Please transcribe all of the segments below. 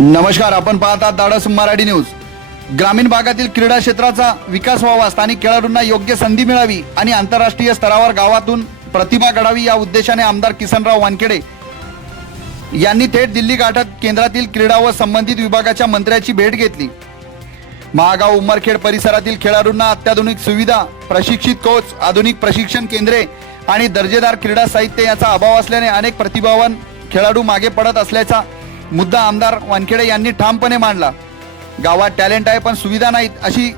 नमस्कार, आपण पाहतात धाडस मराठी न्यूज। ग्रामीण भागातील क्रीडा क्षेत्राचा विकास व्हावा, स्थानिक खेळाडूंना योग्य संधी मिळावी आणि आंतरराष्ट्रीय स्तरावर गावातून प्रतिभा घडावी या उद्देशाने आमदार किसनराव वानखेडे यांनी थेट दिल्ली गाठत केंद्रातील क्रीडा व संबंधित विभागाच्या मंत्र्यांची भेट घेतली। महागाव उमरखेड परिसरातील खेळाडूंना अत्याधुनिक सुविधा, प्रशिक्षित कोच, आधुनिक प्रशिक्षण केंद्रे आणि दर्जेदार क्रीडा साहित्य याचा अभाव असल्याने अनेक प्रतिभावान खेळाडू मागे पडत असल्याचा मुद्दा आमदार वानखेडे यांनी ठामपणे मांडला। गावात टॅलेंट आहे पण सुविधा नाहीत अशी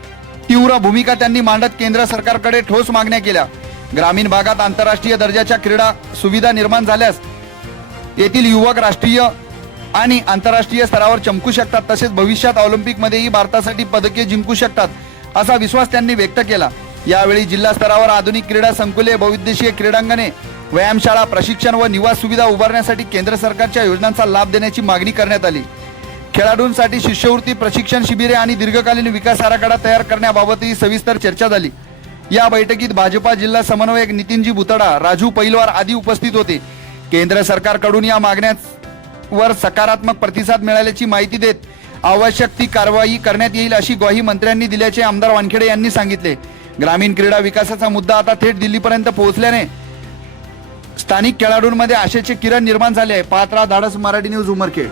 तीव्र भूमिका त्यांनी मांडत केंद्र सरकारकडे ठोस मागण्या केल्या। ग्रामीण भागात आंतरराष्ट्रीय दर्जाच्या क्रीडा सुविधा निर्माण झाल्यास येथील युवक राष्ट्रीय आणि आंतरराष्ट्रीय स्तरावर चमकू शकतात, तसेच भविष्यात ऑलिम्पिकमध्येही भारतासाठी पदके जिंकू शकतात असा विश्वास त्यांनी व्यक्त केला। यावेळी जिल्हा स्तरावर आधुनिक क्रीडा संकुले, बहुउद्देशीय क्रीडांगणे, व्यायामशाळा, प्रशिक्षण व निवास सुविधा उभारण्यासाठी केंद्र सरकारच्या योजनांचा लाभ देण्याची मागणी करण्यात आली। खेळाडूंसाठी शिष्यवृत्ती, प्रशिक्षण शिबिरे आणि दीर्घकालीन विकास आराखडा तयार करण्याबाबतही सविस्तर चर्चा झाली। या बैठकीत भाजपा जिल्हा समन्वयक नितीनजी बुतडा, राजू पैलवार आदी उपस्थित होते। केंद्र सरकारकडून या मागण्यांवर सकारात्मक प्रतिसाद मिळाल्याची माहिती देत आवश्यक ती कारवाई करण्यात येईल अशी ग्वाही मंत्र्यांनी दिल्याचे आमदार वानखेडे यांनी सांगितले। ग्रामीण क्रीडा विकासाचा मुद्दा आता थेट दिल्लीपर्यंत पोहोचल्याने स्थानिक खेळाडूंमध्ये आशेचे किरण निर्माण झाले आहे। पाहत रहा धाडस मराठी न्यूज, उमरखेड।